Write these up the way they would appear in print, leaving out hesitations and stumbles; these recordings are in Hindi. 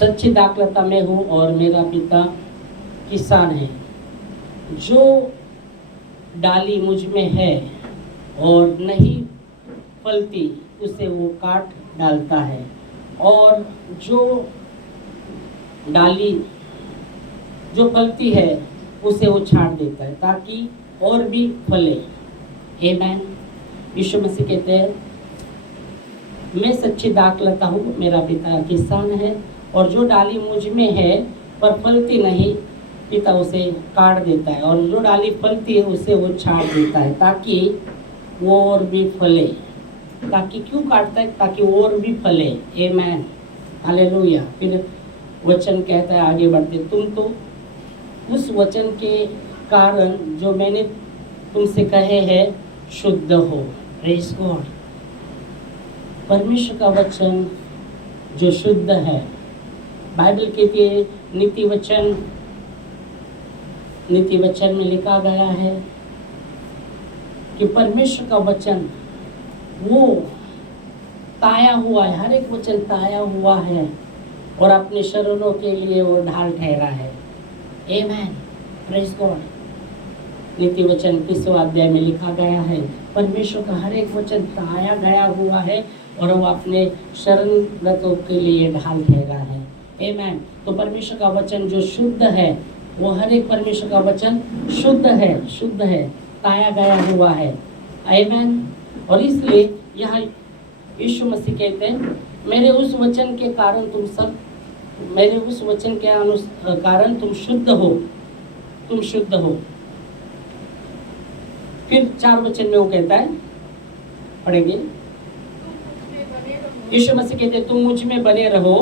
सच्ची दाखलता मैं हूँ और मेरा पिता किसान है। जो डाली मुझ में है और नहीं फलती उसे वो काट डालता है, और जो डाली जो फलती है उसे वो छांट देता है ताकि और भी फले। आमीन। यीशु मसीह कहते हैं, मैं सच्ची दाखलता हूँ, मेरा पिता किसान है, और जो डाली मुझ में है पर फलती नहीं, पिता उसे काट देता है, और जो डाली फलती है उसे वो छांट देता है ताकि वो और भी फले। ताकि क्यों काटता है? ताकि वो और भी फले। आमीन, हालेलुया। फिर वचन कहता है आगे बढ़ते, तुम तो उस वचन के कारण जो मैंने तुमसे कहे हैं शुद्ध हो। Praise God. परमेश्वर का वचन जो शुद्ध है, बाइबल कहती है नीति वचन में लिखा गया है कि परमेश्वर का वचन वो ताया हुआ है, हर एक वचन ताया हुआ है और अपने शरणों के लिए वो ढाल ठहरा है। आमीन, प्रेज गॉड। नीति वचन 30वें अध्याय में लिखा गया है, परमेश्वर का हर एक वचन ताया गया हुआ है और वो अपने शरणगतों के लिए ढाल ठहरा है। आमीन। तो परमेश्वर का वचन जो शुद्ध है, वो हर एक परमेश्वर का वचन शुद्ध है, ताया गया हुआ है। आमीन। और इसलिए यहाँ यीशु मसीह कहते हैं, मेरे उस वचन के कारण तुम शुद्ध हो। फिर 4 वचन में वो कहता है, पढ़ेंगे। यीशु मसीह कहते हैं, तुम मुझ में बने रहो।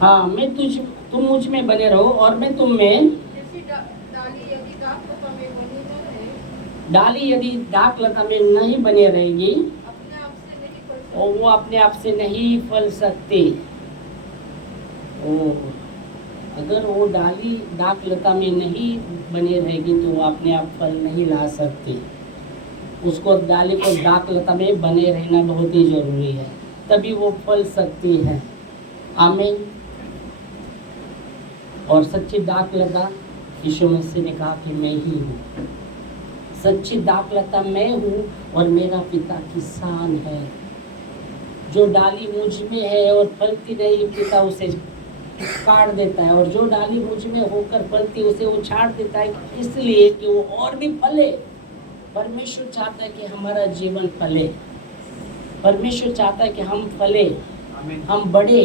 हाँ, तुम मुझ में बने रहो और मैं तुम में। डाली यदि दाखलता में नहीं बने रहेगी और वो अपने आप से नहीं फल सकती। अगर वो डाली दाखलता में नहीं बने रहेगी तो वो अपने आप फल नहीं ला सकती। उसको डाली को दाखलता में बने रहना बहुत ही जरूरी है, तभी वो फल सकती है। आमीन। और सच्ची दाखलता यीशु मसीह ने कहा कि मैं ही हूँ। सच्ची दाखलता मैं हूँ और मेरा पिता किसान है। जो डाली मुझ में है और फलती नहीं, पिता उसे काट देता है, और जो डाली मुझ में होकर फलती उसे वो छाट देता है, इसलिए कि वो और भी फले। परमेश्वर चाहता है कि हमारा जीवन फले। परमेश्वर चाहता है कि हम फले, हम बढ़े।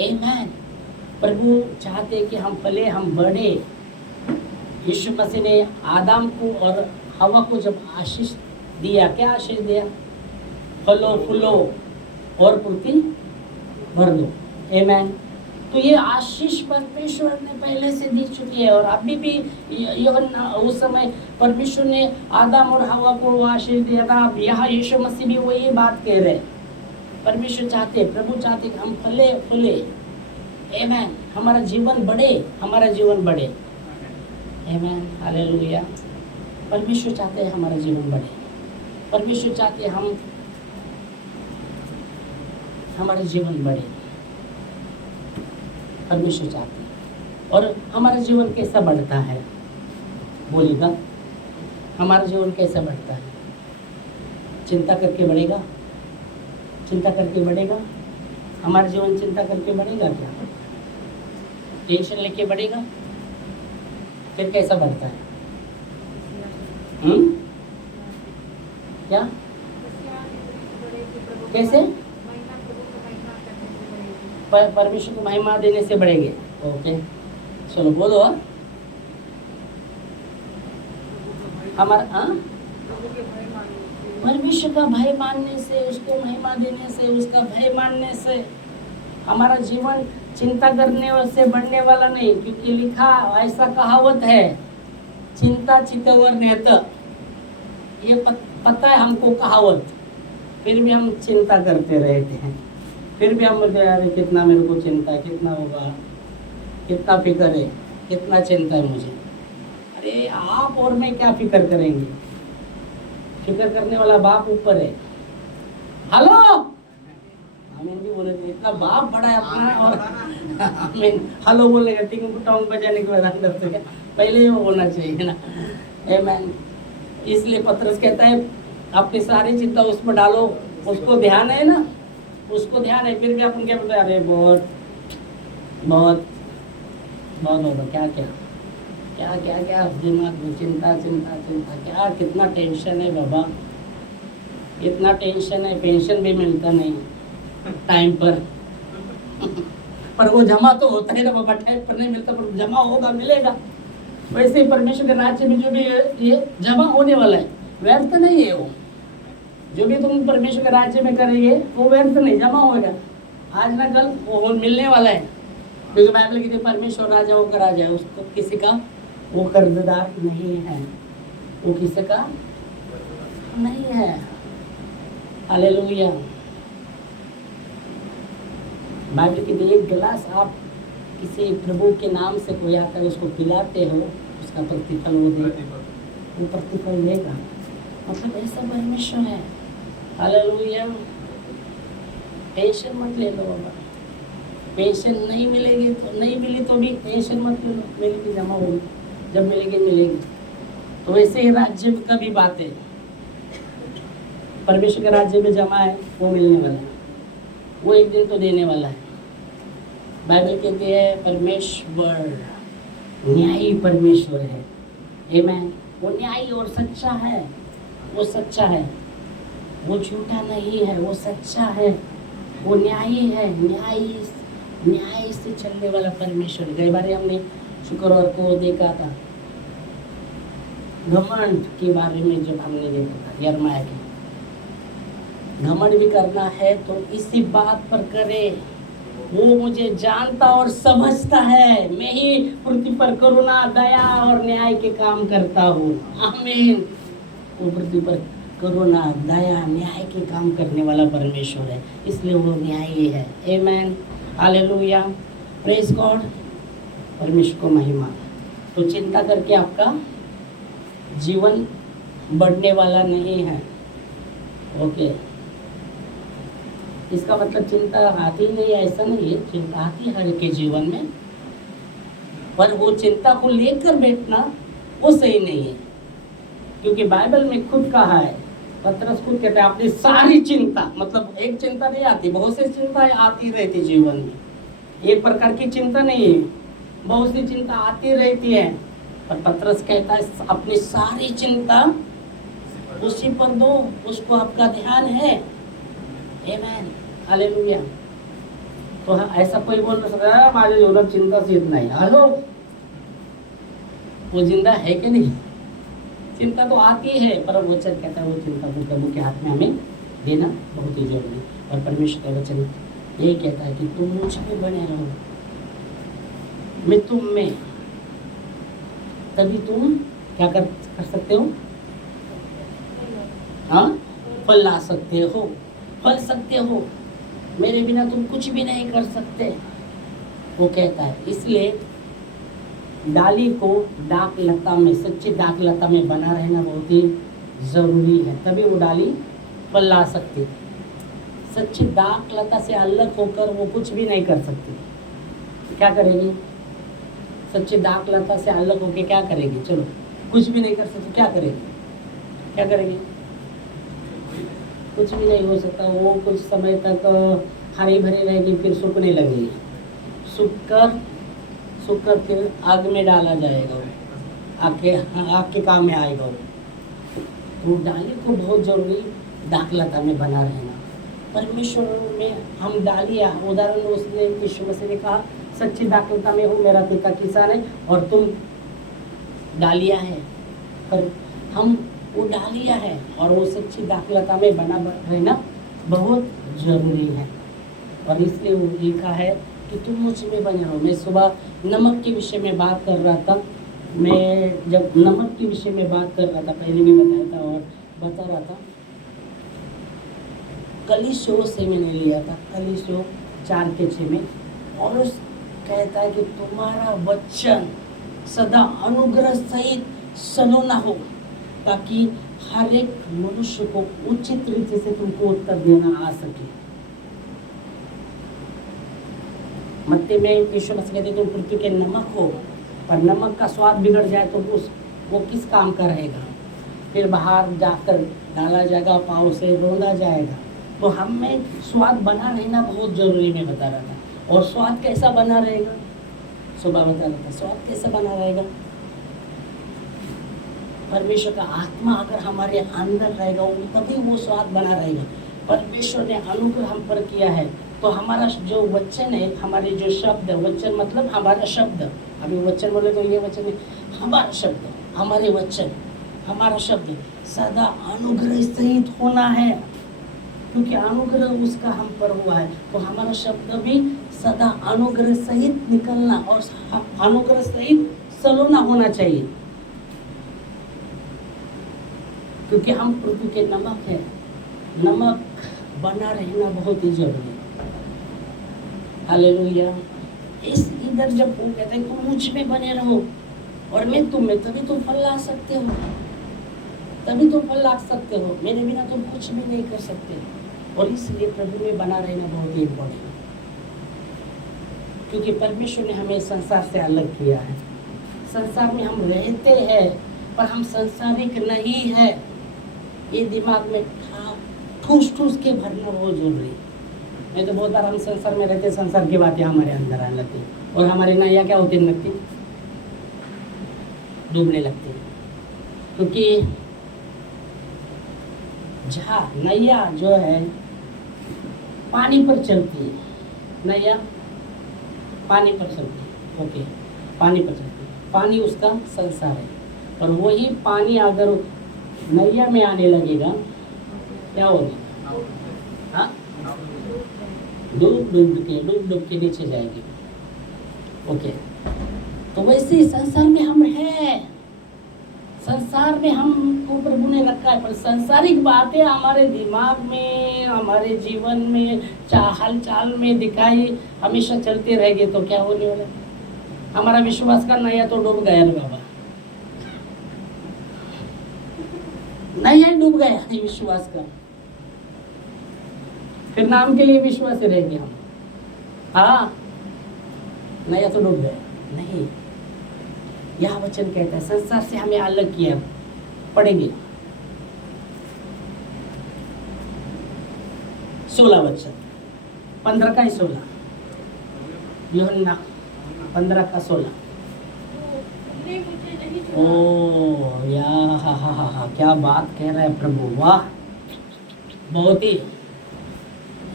आमीन। प्रभु चाहते हैं कि हम फले, हम बढ़े। यीशु मसीह ने आदम को और हवा को जब आशीष दिया, क्या आशीष दिया? फलो फूलो और पृथ्वी भर दो। आमीन। तो ये आशीष परमेश्वर ने पहले से दी चुकी है, और अभी भी उस समय परमेश्वर ने आदम और हवा को आशीष दिया था। अब यहाँ यीशु मसीह भी वही बात कह रहे। परमेश्वर चाहते, प्रभु चाहते कि हम फले फूले। आमीन। हमारा जीवन बढ़े। आमीन, हालेलुया। परमेश्वर चाहते हैं हमारा जीवन बढ़े। परमेश्वर चाहते हैं हमारा जीवन बढ़े। परमेश्वर चाहते हैं। और हमारा जीवन कैसा बढ़ता है? बोलिएगा, हमारा जीवन कैसा बढ़ता है? चिंता करके बढ़ेगा? हमारा जीवन चिंता करके बढ़ेगा क्या? टेंशन लेके बढ़ेगा? फिर कैसा बढ़ता है? क्या? कैसे? परमेश्वर को महिमा देने से बढ़ेंगे। ओके, चलो बोलो। हमारा परमेश्वर का भय मानने से, उसको महिमा देने से, उसका भय मानने से हमारा जीवन चिंता करने से बढ़ने वाला नहीं। क्योंकि लिखा, ऐसा कहावत है, चिंता चितवर नेत। ये पता है हमको कहावत, फिर भी हम चिंता करते रहते हैं। फिर भी हम बोलते यार कितना मेरे को चिंता है, कितना होगा, कितना फिक्र है, कितना चिंता है मुझे। अरे आप और मैं क्या फिक्र करेंगे? फिक्र करने वाला बाप ऊपर है। हेलो, आमीन भी बोले थे, इतना बाप बड़ा है अपना। और आमीन हेलो बोलने का टिंग टोंग बजाने के बाद अंदर से पहले ही वो होना चाहिए ना। आमीन। इसलिए पतरस कहता है अपनी सारी चिंता उस पर डालो, उसको ध्यान है ना, उसको ध्यान है। फिर भी अपन क्या बोलते हैं, अरे बहुत बहुत बहुत होगा, क्या क्या क्या क्या क्या दिमाग में चिंता चिंता चिंता, क्या कितना टेंशन है बाबा, इतना टेंशन है, पेंशन भी मिलता नहीं टाइम पर वो जमा तो होता है ना बाबा, टाइम पर नहीं मिलता पर जमा होगा, मिलेगा। वैसे ही परमेश्वर के राज्य में जो भी ये जमा होने वाला है, व्यर्थ नहीं है वो। जो भी तुम परमेश्वर के राज्य में करेंगे वो व्यर्थ नहीं, जमा होगा, आज ना कल वो मिलने वाला है। क्योंकि बाइबल कहती है परमेश्वर राजा होकर आ जाए, उसको किसी का वो कर्जदार नहीं है, वो किसी का नहीं है। हालेलुया। बाइबल कहती है एक गिलास आप किसी प्रभु के नाम से कोई आकर उसको पिलाते हो, उसका प्रतिफल वो देगा, वो प्रतिफल देगा। मतलब ऐसा परमेश्वर है। हालेलुया। टेंशन मत ले लो बाबा, पेंशन नहीं मिलेगी तो नहीं मिली तो भी टेंशन मत ले लो, मिलेगी, जमा होगी, जब मिलेगी मिलेगी। तो वैसे ही राज्य का भी बात है, परमेश्वर के राज्य में जमा है वो मिलने वाला है, वो एक दिन तो देने वाला है। बाइबल कहती है परमेश्वर न्यायी परमेश्वर है। आमीन। वो न्यायी और सच्चा है, वो सच्चा है, वो झूठा नहीं है, वो सच्चा है, वो न्यायी है, न्याय से चलने वाला परमेश्वर। कई बार हमने शुक्रवार को देखा था घमंड के बारे में, जब हमने देखा था यिर्मयाह के, घमंड भी करना है तो इसी बात पर करे, वो मुझे जानता और समझता है, मैं ही पृथ्वी पर करुणा दया और न्याय के काम करता हूँ। आमीन। वो पृथ्वी पर करुणा दया न्याय के काम करने वाला परमेश्वर है, इसलिए वो न्यायी है। आमीन। हालेलुया। Praise God. परमेश्वर को महिमा। तो चिंता करके आपका जीवन बढ़ने वाला नहीं है। ओके, इसका मतलब चिंता आती नहीं है ऐसा नहीं है, चिंता आती है हर एक के जीवन में, पर वो चिंता को लेकर बैठना वो सही नहीं है। क्योंकि बाइबल में खुद कहा है, पतरस खुद कहते हैं अपनी सारी चिंता, मतलब एक चिंता नहीं आती, बहुत सी चिंताएं आती रहती जीवन में, एक प्रकार की चिंता नहीं है, बहुत सी चिंता आती रहती है। पर पतरस कहता है अपनी सारी चिंता उसी पर दो, उसको आपका ध्यान है। आमीन। हालेलुया। तो ऐसा कोई बोल नहीं सकता माझ्या जीवनात चिंताच येत नाही। हेलो, वो जिंदा है कि नहीं? चिंता तो आती है, पर वचन कहता है वो चिंता को प्रभु के हाथ में हमें देना बहुत ही जरूरी। और परमेश्वर का वचन यही कहता है कि तुम मुझ में बने रहो, मैं तुम में, तभी तुम क्या कर सकते हो? हाँ, फल ला सकते हो, फल सकते हो। मेरे बिना तुम कुछ भी नहीं कर सकते, वो कहता है। इसलिए डाली को डाक लता में, सच्ची डाक लता में बना रहना बहुत ही जरूरी है, तभी वो डाली फल ला सकती। सच्ची डाक लता से अलग होकर वो कुछ भी नहीं कर सकती। क्या करेगी? सच्ची डाक लता से अलग होकर क्या करेगी? चलो, कुछ भी नहीं कर सकती, क्या करेगी? क्या करेगी? कुछ भी नहीं हो सकता। वो कुछ समय तक हरी भरी रहेगी, फिर सूखने लगेगी, सूख कर फिर आग में डाला जाएगा, आग के काम में आएगा वो। तो डाली को बहुत जरूरी दाखलता में बना रहना। परमेश्वर में हम डालियाँ, उदाहरण उसने यीशु मसीह ने कहा सच्ची दाखलता में हूँ, मेरा पिता किसान है और तुम डालियाँ हैं। पर हम वो डालियाँ है और वो सच्ची दाखलता में बना रहना बहुत जरूरी है। और इसलिए वो लिखा है कि तुम मुझ में बने रहो। मैं सुबह नमक के विषय में बात कर रहा था, मैं जब नमक के विषय में बात कर रहा था, पहले भी बताया था और बता रहा था, कलीसियों से मैंने लिया था, कलीसियों 4:6 में, और उस कहता है कि तुम्हारा वचन सदा अनुग्रह सहित सलोना हो, ताकि हर एक मनुष्य को उचित रीति से तुमको उत्तर देना आ सके। मत्ती में यीशु मसीह कहते तुम पृथ्वी के नमक हो, पर नमक का स्वाद बिगड़ जाए तो वो किस काम का रहेगा? फिर बाहर जाकर डाला जाएगा, पाँव से रोंदा जाएगा। तो हमें स्वाद बना रहना बहुत जरूरी, मैं बता रहा था। और स्वाद कैसा बना रहेगा? सुबह बता रहा था, स्वाद कैसा बना रहेगा? परमेश्वर का आत्मा अगर हमारे अंदर रहेगा तभी वो स्वाद बना रहेगा। परमेश्वर ने अनुग्रह हम पर किया है, तो हमारा जो वचन है, हमारे जो शब्द, वचन मतलब हमारा शब्द, अभी वचन बोले तो ये वचन है, हमारा शब्द, हमारे वचन, हमारा शब्द सदा अनुग्रह सहित होना है, क्योंकि अनुग्रह उसका हम पर हुआ है। तो हमारा शब्द भी सदा अनुग्रह सहित निकलना और अनुग्रह सहित सलोना होना चाहिए, क्योंकि हम पृथ्वी के नमक है। नमक बना रहना बहुत ही जरूरी है। हालेलुया। इस इधर जब वो कहते हैं तुम मुझ में बने रहो और मैं तुम में, तभी तुम फल ला सकते हो, तभी तुम फल ला सकते हो। मेरे बिना तुम कुछ भी नहीं कर सकते। और इसलिए प्रभु में बना रहना बहुत ही इम्पोर्टेंट है, क्योंकि परमेश्वर ने हमें संसार से अलग किया है। संसार में हम रहते हैं पर हम संसारिक नहीं है। ये दिमाग में ठूस ठूस के भरना बहुत जरूरी है। नहीं तो बहुत बार हम संसार में रहते, संसार की बातें हमारे अंदर आने लगती और हमारी नैया क्या होती लगती, डूबने लगती। क्योंकि जहाँ नैया जो है पानी पर चलती है, नैया पानी पर चलती है, ओके, पानी पर चलती है, पानी उसका संसार है। और वही पानी अगर नैया में आने लगेगा क्या होगा? हाँ, डूब डूब के नीचे जाएगी। ओके, तो वैसे ही संसार में हम हैं, संसार में हमको प्रभु ने रखा है, पर संसारिक बातें हमारे दिमाग में, हमारे जीवन में, चाल चाल में दिखाई हमेशा चलते रहेंगे तो क्या होने वाला? हमारा विश्वास का नया तो डूब गया ना बाबा, नया डूब गया विश्वास का। फिर नाम के लिए विश्वास रहेंगे हम, हाँ, नया तो डूब गया नहीं। यह वचन कहता है संसार से हमें अलग किया। पढ़ेंगे 16 वचन, 15 का 16, यूहन्ना 15 का 16। ओ या हा, क्या बात कह रहा है प्रभु, वाह, बहुत ही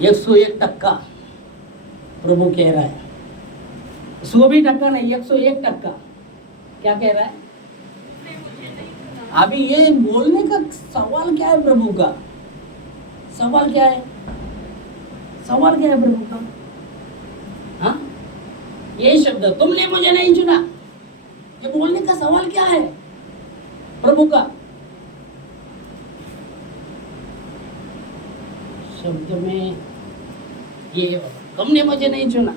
101% प्रभु कह रहा है। 100% नहीं, 101%। क्या कह रहा है? अभी ये बोलने का सवाल क्या है प्रभु का? सवाल क्या है? सवाल क्या है प्रभु का? हाँ, ये शब्द तुमने मुझे नहीं चुना, ये बोलने का सवाल क्या है प्रभु का? शब्द में ये तुमने मुझे नहीं चुना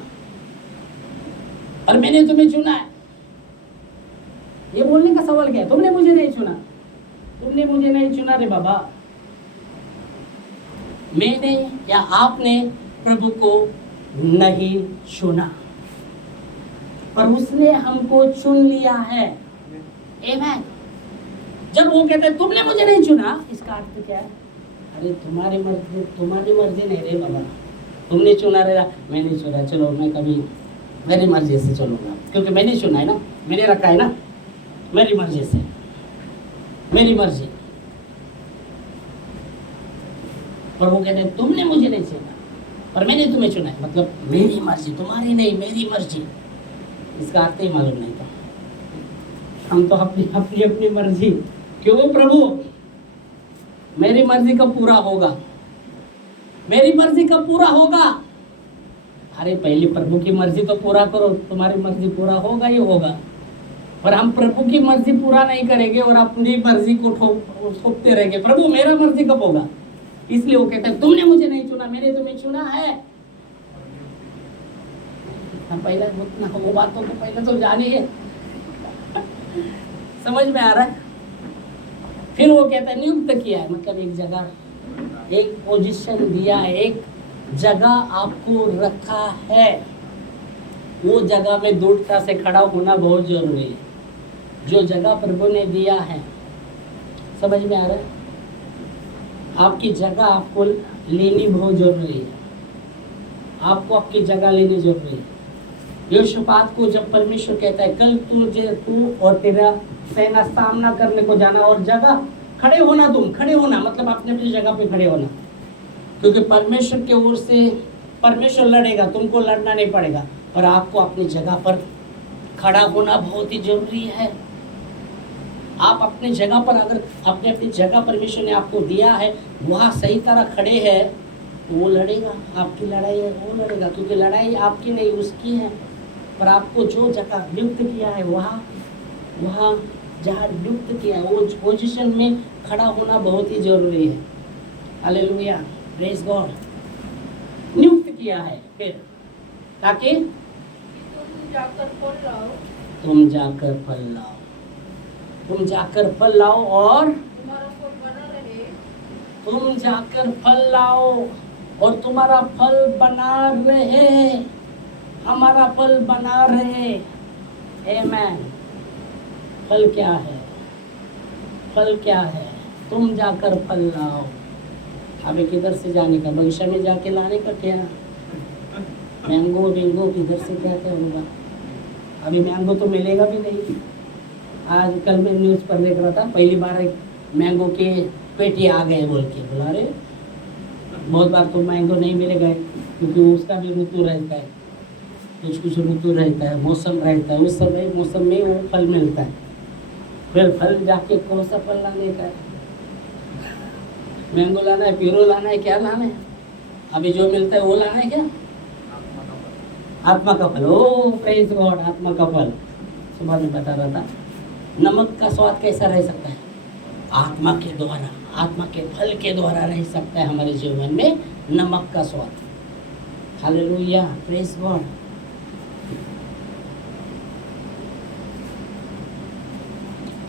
और मैंने तुम्हें चुना है, ये बोलने का सवाल क्या है? तुमने मुझे नहीं चुना, तुमने मुझे नहीं चुना रे बाबा। मैंने या आपने प्रभु को नहीं चुना, पर उसने हमको चुन लिया है। आमीन। जब वो कहते हैं तुमने मुझे नहीं चुना, इसका अर्थ क्या है? अरे तुम्हारी मर्जी नहीं रे बाबा, तुमने चुना रे, मैंने चुना, चलो मैं कभी मेरी मर्जी से चलूंगा, क्योंकि मैंने चुना है ना, मैंने रखा है ना, मेरी मर्जी से, मेरी मर्जी। पर वो कहते हैं तुमने मुझे नहीं चुना पर मैंने तुम्हें चुना है, मतलब मेरी मर्जी, तुम्हारी नहीं, मेरी मर्जी। इसका अर्थ ही मालूम नहीं था। हम तो अपनी मर्जी, क्यों प्रभु? मेरी मर्जी कब पूरा होगा? मेरी मर्जी कब पूरा होगा? अरे पहले प्रभु की मर्जी तो पूरा करो, तुम्हारी मर्जी पूरा होगा ही होगा। पर हम प्रभु की मर्जी पूरा नहीं करेंगे और अपनी मर्जी को थोपते रहेंगे, प्रभु मेरा मर्जी कब होगा? इसलिए वो कहता है तुमने मुझे नहीं चुना, मैंने तुम्हें चुना है। हम पहले वो बातों को पहले तो जानिए, समझ में आ रहा है? फिर वो कहता है नियुक्त किया है, मतलब एक जगह, एक पोजीशन दिया है, एक जगह आपको रखा है। वो जगह में दृढ़ता से खड़ा होना बहुत जरूरी है। जो जगह प्रभु ने दिया है, समझ में आ रहा है? आपकी जगह आपको लेनी बहुत जरूरी है। आपको आपकी जगह लेनी जरूरी है। यहोशापात को जब परमेश्वर कहता है कल तू और तेरा सेना सामना करने को जाना और जगह खड़े होना, तुम खड़े होना मतलब अपने अपनी जगह पे खड़े होना, क्योंकि परमेश्वर के ओर से परमेश्वर लड़ेगा, तुमको लड़ना नहीं पड़ेगा। और आपको अपनी जगह पर खड़ा होना बहुत ही जरूरी है। आप अपनी जगह पर, अगर अपने अपनी जगह परमेश्वर ने आपको दिया है, वहाँ सही तरह खड़े हैं, वो लड़ेगा। आपकी लड़ाई है वो लड़ेगा, क्योंकि लड़ाई आपकी नहीं उसकी है। पर आपको जो जगह नियुक्त किया है वहाँ जहाँ नियुक्त किया है वो पोजीशन में खड़ा होना बहुत ही जरूरी है। Hallelujah, praise God. नियुक्त किया है फिर ताकि तुम जाकर फल लाओ और तुम जाकर फल लाओ और तुम्हारा फल बना रहे, हमारा फल बना रहे। आमेन। फल क्या है? फल क्या है? तुम जाकर फल लाओ। अबे किधर से जाने का? बगीचा में जाके लाने का क्या? मैंगो किधर से क्या होगा? अभी मैंगो तो मिलेगा भी नहीं। आज कल मैं न्यूज़ पर देख रहा था, पहली बार एक मैंगो के पेटी आ गए बोल के बोला। अरे बहुत बार तो मैंगो नहीं मिलेगा, क्योंकि उसका भी ऋतु रहता है, कुछ ऋतु रहता है, मौसम रहता है। उस समय मौसम में वो फल मिलता है। फिर फल जाके कौन सा फल लाने का है? मैंगो लाना है, पीरो लाना है, क्या लाना है? अभी जो मिलता है वो लाना है क्या? आत्मा का फल। ओ प्रेज गॉड, आत्मा का फल। सुबह में बता रहा था, नमक का स्वाद कैसा रह सकता है? आत्मा के द्वारा, आत्मा के फल के द्वारा रह सकता है हमारे जीवन में नमक का स्वाद। Hallelujah, praise God.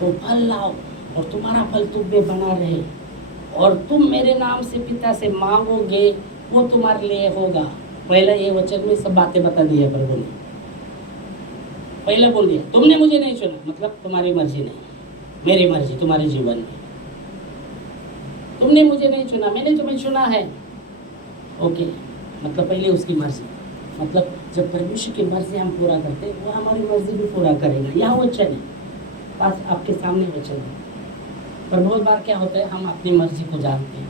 तो फल लाओ और तुम्हारा फल तुम में बना रहे, और तुम मेरे नाम से पिता से मांगोगे वो तुम्हारे लिए होगा। पहले ये वचन में सब बातें बता दी है प्रभु ने। पहले बोल दिया तुमने मुझे नहीं चुना, मतलब तुम्हारी मर्जी नहीं, मेरी मर्जी तुम्हारे जीवन में। तुमने मुझे नहीं चुना, मैंने तुम्हें चुना है। ओके, मतलब पहले उसकी मर्जी, मतलब जब परमेश्वर की मर्जी हम पूरा करते हैं वो हमारी मर्जी भी पूरा करेगा। यह वचन है, बस आपके सामने वचन है। पर बहुत बार क्या होता है, हम अपनी मर्जी को जानते हैं,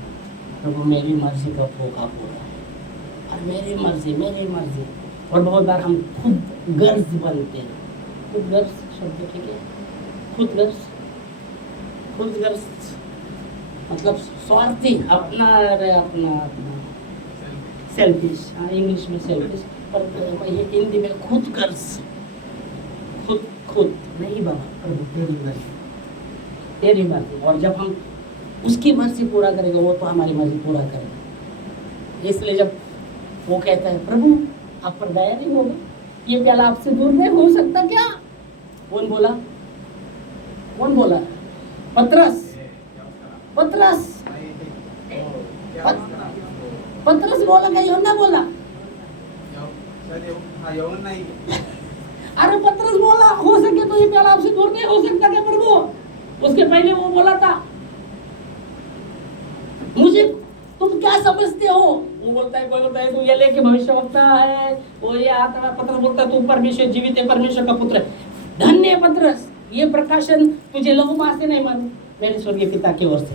प्रभु मेरी मर्जी का होगा पूरा, और मेरी मर्जी। और बहुत बार हम खुद गर्ज बनते हैं। खुद गर्ज शब्द ठीक है? खुद गर्ज मतलब स्वार्थी, अपना सेल्फिश। इंग्लिश में सेल्फिश, पर ये हिंदी में खुद गर्ज। खुद नहीं बाबा, प्रभु तेरी मर्जी। और जब हम उसकी मर्जी पूरा करेंगे वो तो हमारी मर्जी पूरा करेगा। इसलिए जब वो कहता है प्रभु आप पर दया नहीं होगा, ये प्याला आपसे दूर नहीं हो सकता क्या? कौन बोला? पतरस बोला क्या? यूहन्ना बोला? अरे पतरस बोला, हो सके तो ये प्याला आपसे दूर नहीं हो सकता क्या प्रभु? उसके पहले वो बोला था मुझे तुम क्या समझते हो? वो बोलता है, कोई बोलता है तू ये लेके भविष्यवक्ता है, वो ये आता है। पतरस बोलता है तू परमेश्वर जीवित है, परमेश्वर का पुत्र है। धन्य है पतरस, ये प्रकाशन तुझे लहू मां से नहीं मालूम, मेरे स्वर्गीय पिता की ओर से।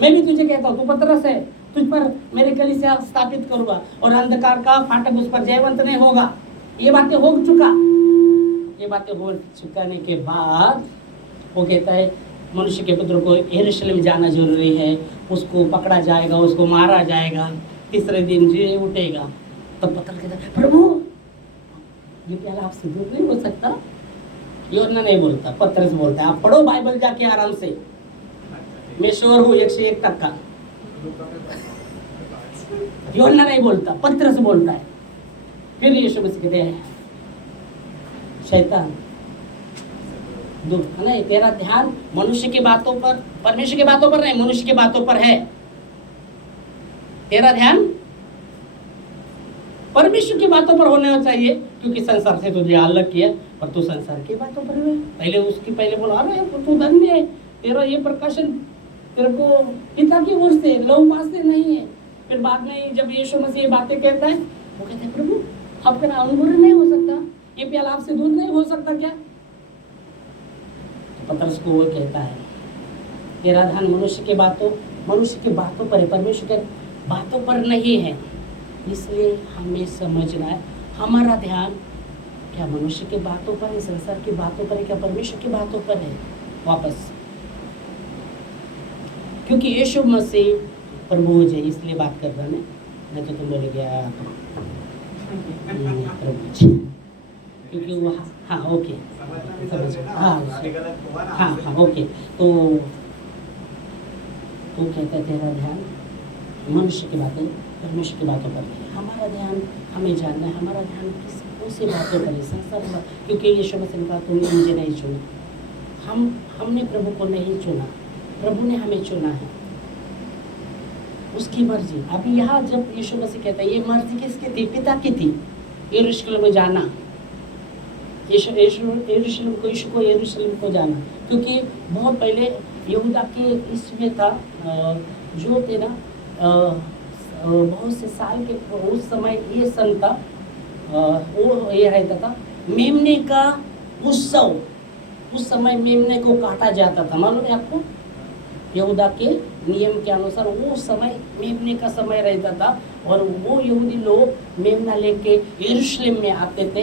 मैं भी तुझे कहता हूँ तू पतरस है, तुझ पर मेरे कलीसिया स्थापित करूंगा और अंधकार का फाटक उस पर जयवंत नहीं होगा। ये बातें हो चुकाने के बाद वो कहता है मनुष्य के पुत्र को यरूशलेम जाना जरूरी है, उसको पकड़ा जाएगा, उसको मारा जाएगा, तीसरे दिन जी उठेगा। तब पतरस कहता है प्रभु ये प्याला आपसे दूर नहीं हो सकता। यूहन्ना नहीं बोलता, पतरस बोलता है। आप पढ़ो बाइबल जाके आराम से, मैं श्योर हूँ 101%। यूहन्ना नहीं बोलता, पतरस बोलता है। फिर यीशु मसीह कहते हैं शैतान दूर है ना, तेरा ध्यान मनुष्य की बातों पर, परमेश्वर की बातों पर नहीं, मनुष्य की बातों पर है। तेरा ध्यान परमेश्वर की बातों पर होना चाहिए, क्योंकि संसार से तुझे अलग किया, पर तू संसार की बातों पर हुए। पहले बोला अरे तू धन्य है, तेरा ये प्रकाशन तेरे को पिता की ओर से, लोग पास से नहीं है। फिर बाद में जब यीशु मसीह ये बातें कहता है, वो कहते हैं प्रभु आपका अंगूर नहीं हो सकता, ये प्याला आपसे दूध नहीं हो सकता क्या? तो पतरस को वो कहता है तेरा ध्यान मनुष्य की बातों पर है, परमेश्वर के बातों पर नहीं है। इसलिए हमें समझना है हमारा ध्यान क्या मनुष्य की बातों पर है, संसार की बातों पर है, क्या परमेश्वर की बातों पर है। वापस, क्योंकि यीशु मसीह प्रभु है इसलिए बात कर रहा है, नहीं तो तुम बोले गया प्रभु जी, क्योंकि वो हाँ ओके हाँ ओके। तो कहता है तेरा ध्यान मनुष्य की बातें परमेश्वर की बातों पर है। हमारा ध्यान हमें जानना है, हमारा ध्यान किस कौन सी बातों पर है, संसार, क्योंकि यीशु मसीह ने कहा तुमने मुझे नहीं चुना। हमने प्रभु को नहीं चुना, प्रभु ने हमें चुना है, उसकी मर्जी। अभी यहाँ जब यीशु मसीह कहता है ये मर्जी किसकी थी? पिता की थी, यरूशलेम में जाना, यीशु को यरूशलेम को जाना, क्योंकि बहुत पहले यहूदा के इसमें था जो थे ना बहुत से साल के उस समय ये सन था, वो ये रहता था मेमने का उत्सव। उस समय मेमने को काटा जाता था, मालूम है आपको? यहूदा के नियम के अनुसार वो समय मेमने का समय रहता था, और वो यहूदी लोग मेमना लेके यरूशलेम में आते थे,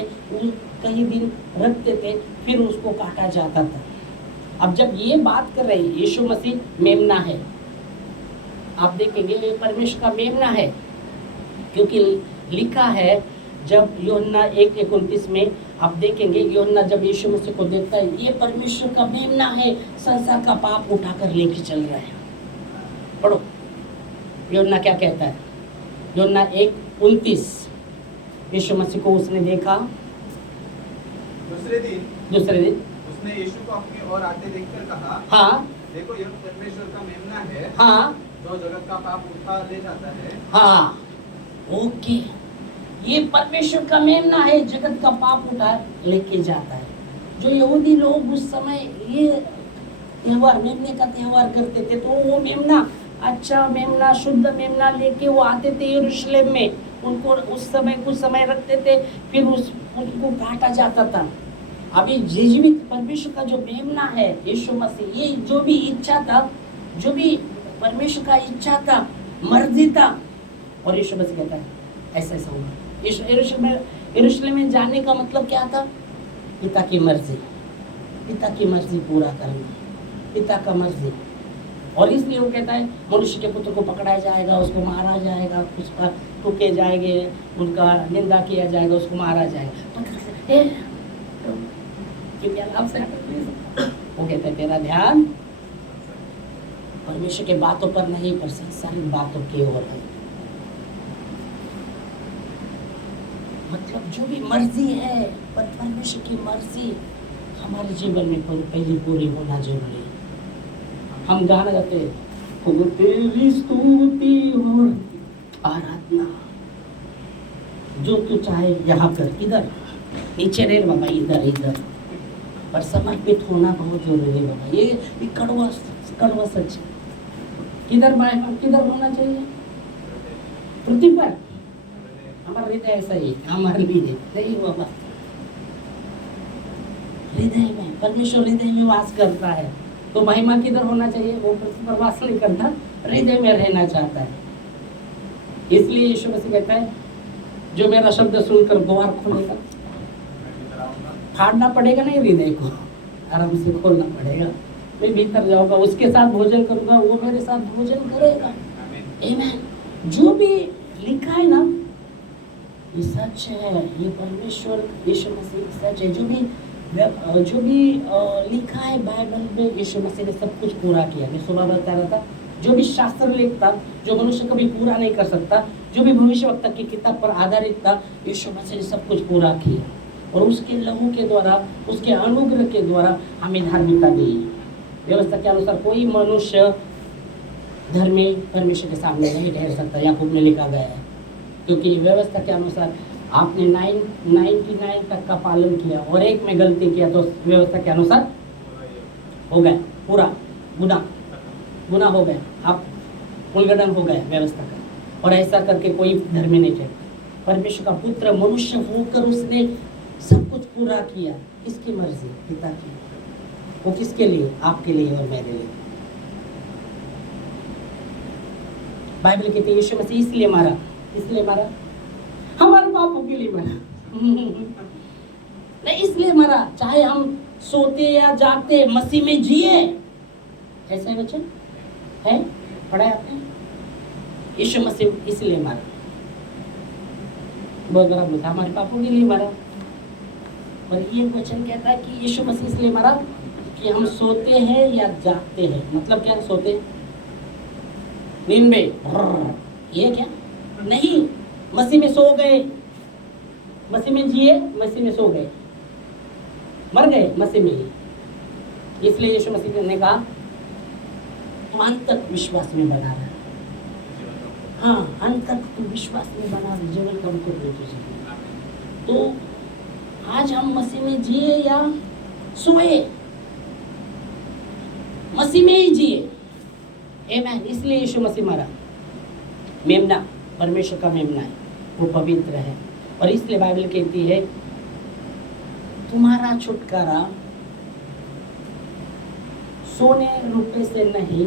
कई दिन रखते थे, फिर उसको काटा जाता था। अब जब ये बात कर रहे हैं यीशु मसीह मेमना है, आप देखेंगे ये परमेश्वर का मेमना है, क्योंकि लिखा है जब यूहन्ना 1:29 में आप देखेंगे, यूहन्ना जब यीशु मसीह को देखता है ये परमेश्वर का मेमना है, संसार का पाप उठाकर लेके चल रहा है। पढ़ो यूहन्ना क्या कहता है, यूहन्ना 1:29। यीशु मसीह को उसने देखा दूसरे दिन उसने यीशु को अपनी ओर आते देखकर कहा, हाँ देखो यह परमेश्वर का मेमना है, हाँ जो जगत का पाप उठा ले जाता है। हाँ ओके, ये परमेश्वर का मेमना है, जगत का पाप उठा लेके जाता है। जो यहूदी लोग उस समय ये त्योहार मेमने का त्योहार करते थे, तो वो मेमना अच्छा मेमना शुद्ध मेमना लेके वो आते थे यरूशलेम में, उनको उस समय कुछ समय रखते थे, फिर उनको काटा जाता था। अभी जीवित परमेश्वर का जो मेमना है यीशु मसीह, ये जो भी इच्छा था, जो भी परमेश्वर का इच्छा था, मर्जी था, और यीशु मसीह कहता है ऐसा ऐसा होगा। यरूशलेम में जाने का मतलब क्या था? पिता की मर्जी पूरा करना, पिता का मर्जी। और इसलिए वो कहता है मनुष्य के पुत्र को पकड़ाया जाएगा, उसको मारा जाएगा, उसका टूके जाएंगे, उनका निंदा किया जाएगा, उसको मारा जाएगा। वो कहता है तेरा ध्यान परमेश्वर के बातों पर नहीं, पर संसारिक बातों की ओर है। मतलब जो भी मर्जी है, पर परमेश्वर की मर्जी हमारे जीवन में पहले पूरी होना जरूरी है। हम गाना गाते हैं तेरी स्तुति और आराधना, जो तू चाहे यहाँ पर, इधर नीचे नहीं बाबा, इधर पर समर्पित होना बहुत जरूरी है बाबा। ये कड़वा सच। किधर होना चाहिए? पृथ्वी पर। हमारा हृदय ऐसा ही, हमारे लिए नहीं बाबा, हृदय में, परमेश्वर हृदय में वास करता है, तो महिमा किधर होना चाहिए? वो पृथ्वी पर वास नहीं करता, हृदय में रहना चाहता है। इसलिए यीशु मसीह कहता है जो मेरा शब्द सुनकर द्वार खोलेगा, फाड़ना पड़ेगा नहीं, हृदय को आराम से खोलना पड़ेगा, मैं भीतर जाऊंगा, उसके साथ भोजन करूंगा, वो मेरे साथ भोजन करेगा। आमीन। जो भी लिखा है ना ये सच है, ये परमेश्वर यीशु मसीह सच है। जो भी लिखा है बाइबल में, यीशु मसीह ने सब कुछ पूरा किया। मैं सुबह बता रहा था, जो भी शास्त्र लिखता, जो मनुष्य कभी पूरा नहीं कर सकता, जो भी भविष्यवक्ता की किताब पर आधारित था, यीशु मसीह ने सब कुछ पूरा किया, और उसके लहू के द्वारा, उसके अनुग्रह के द्वारा हमें धार्मिकता दी। व्यवस्था के अनुसार कोई मनुष्य धर्मी परमेश्वर के सामने नहीं ठहर सकता, याकूब में लिखा गया है। क्योंकि व्यवस्था के अनुसार आपने 99 तक का पालन किया और एक में गलती किया तो व्यवस्था के अनुसार हो गया पूरा गुना हो गया, आप उल्लंघन हो गया व्यवस्था का। और ऐसा करके कोई धर्मी नहीं थे। परमेश्वर का पुत्र मनुष्य होकर उसने सब कुछ पूरा किया। किसकी मर्जी? पिता की। वो किसके लिए? आपके लिए और मेरे लिए। बाइबल कहती है यीशु मसीह इसलिए मारा हमारे पापों के लिए मरा नहीं, इसलिए मरा चाहे हम सोते या जागते मसीह में जिए। ऐसा है वचन है, पढ़ा है आपने? यीशु मसीह इसलिए मारा, बहुत बड़ा बुझा, हमारे पापों के लिए मरा। और ये वचन कहता है कि यीशु मसीह इसलिए मरा कि हम सोते हैं या जागते हैं। मतलब क्या? सोते नींद में ये क्या? नहीं, मसीह में सो गए, मसीह में जिए, मसीह में सो गए, मर गए मसीह में ही। इसलिए यीशु मसीह ने कहा तू अंत तक विश्वास में बना रहा। हाँ, अंत तक तू विश्वास में बना रहा, जीवन कम कर दे तुझे। तो आज हम मसीह में जिए या सोए, मसीह में ही जिए। आमीन। इसलिए यीशु मसीह मरा। मेमना परमेश्वर का मेमना है, वो पवित्र है। और इसलिए बाइबल कहती है तुम्हारा छुटकारा सोने रुपए से नहीं,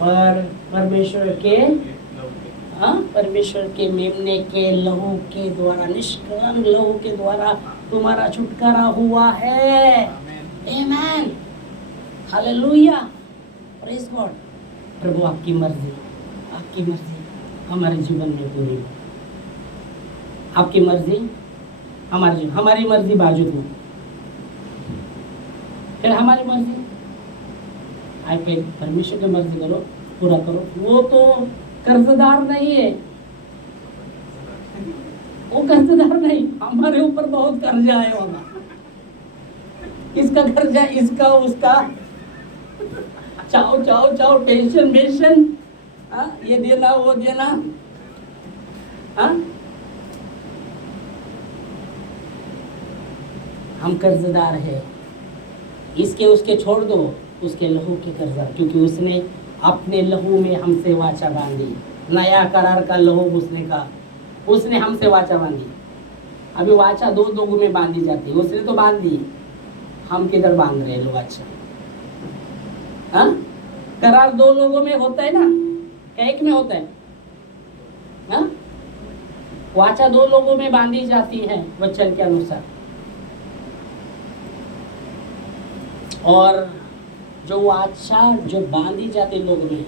पर परमेश्वर के मेमने के लहू के द्वारा, निष्कलंक लहू के द्वारा तुम्हारा छुटकारा हुआ है। आमीन, हालेलुया, प्रेज गॉड। प्रभु आपकी मर्जी हमारे जीवन में पूरी हो। आपकी मर्जी हमारी मर्जी बाजू हो, फिर हमारी मर्जी आप परमेश्वर की मर्जी करो, पूरा करो। वो तो कर्जदार नहीं है, वो कर्जदार नहीं, हमारे ऊपर बहुत कर्जा है होगा, इसका कर्जा, इसका उसका, चाओ टेंशन, ये देना वो देना। हम कर्जदार है, इसके उसके छोड़ दो, उसके लहू के कर्जा, क्योंकि उसने अपने लहू में हमसे वाचा बांधी। नया करार का लहू उसने हमसे वाचा बांधी। अभी वाचा दो लोगों में बांधी जाती है, उसने तो बांध दी, हम किधर बांध रहे लोग? अच्छा, करार दो लोगों में होता है ना, एक में होता है? वाचा दो लोगों में बांधी जाती है वचन के अनुसार। और जो वाचा जो बांधी जाती लोग में,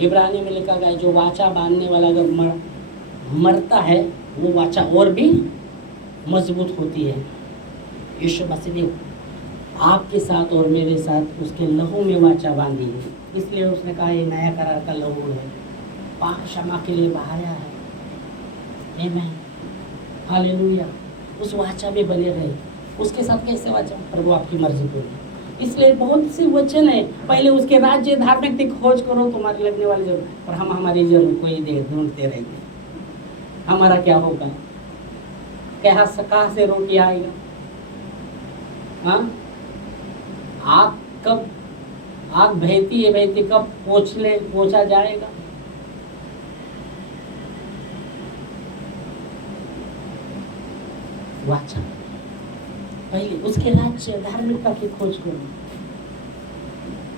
इब्रानी में लिखा गया है जो वाचा बांधने वाला अगर मरता है, वो वाचा और भी मजबूत होती है। यीशु मसीह ने आपके साथ और मेरे साथ उसके लहू में वाचा बांधी है, इसलिए उसने कहा ये नया करार का लहू है, पाप क्षमा के लिए बहाया है। आमीन, हालेलुया। उस वाचा में बने रहे, उसके साथ कैसे वाचा? प्रभु आपकी मर्जी पूरी। इसलिए बहुत से वचन है, पहले उसके राज्य धार्मिक की खोज करो, तुम्हारे लगने वाली जरूरत। पर हम हमारी जरूरत को ही ढूंढते रहेंगे, हमारा क्या होगा? कहाँ से रोटी आएगा? आग बहती है, कब पोछा जाएगा? वाचा पहले उसके राज्य धार्मिकता की खोज करो,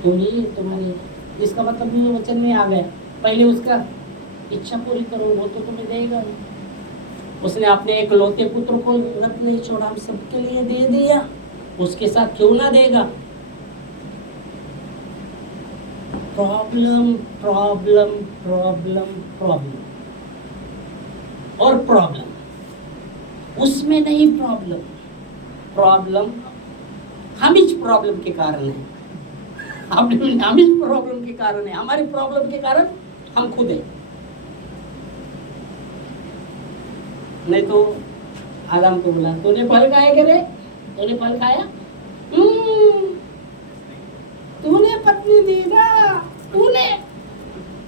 तो ये तुम्हारे, इसका मतलब ये वचन में आ गया, पहले उसका इच्छा पूरी करो, वो तो तुम्हें देगा। उसने अपने एक लौते पुत्र को अपने छोड़ा, हम सबके लिए दे दिया, उसके साथ क्यों ना देगा? प्रॉब्लम और प्रॉब्लम, उसमें नहीं प्रॉब्लम हम इस प्रॉब्लम के कारण है, हम इस प्रॉब्लम के कारण है, हमारी प्रॉब्लम के कारण हम खुद है। नहीं तो आदम को बोला तूने फल खाया क्या रे? तूने फल खाया? तूने पत्नी दी ना, तूने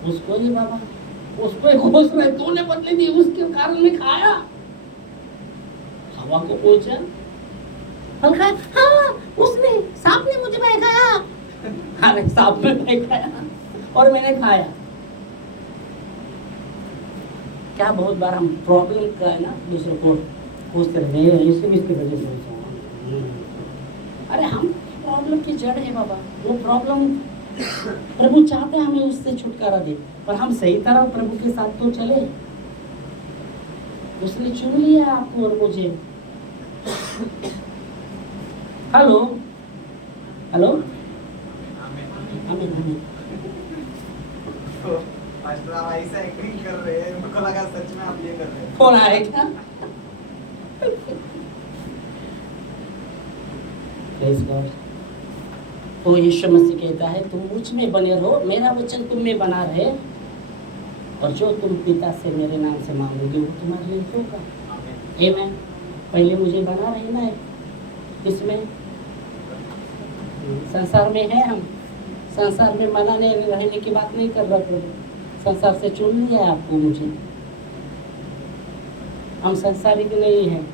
उसको ही बाबा उसको घोष रहे, तूने बदली दी, उसके कारण मैं खाया। हवा को पूछा, फल खाया? हाँ, उसने, सांप ने मुझे बहकाया। अरे सांप ने बहकाया और मैंने खाया। क्या बहुत बार हम प्रॉब्लम का है ना दूसरे को खोजते रहते हैं, इसकी वजह से। अरे हम प्रॉब्लम की जड़ है बाबा, वो प्रॉब्लम प्रभु चाहते हैं हमें उससे छुटकारा दे, पर हम सही तरह प्रभु के साथ तो चले। उसने चुन लिया आपको और मुझे। हेलो हेलो, आमीन। तो पास्टर आप ऐसा एक्टिंग कर रहे हैं, मुझको लगा सच में आप ये कर रहे हैं। फोन आए क्या? Praise God. तो यीशु मसीह कहता है, तुम मुझ में बने रहो, मेरा वचन तुम में बना रहे, और जो तुम पिता से मेरे नाम से मांगोगे वो तुम्हारे लिए होगा। आमीन। पहले मुझे बना रहना है, इसमें संसार में है, हम संसार में मना नहीं रहने की बात नहीं कर रहा प्रभु, संसार से चुन लिया है आपको मुझे। हम संसारिक नहीं हैं।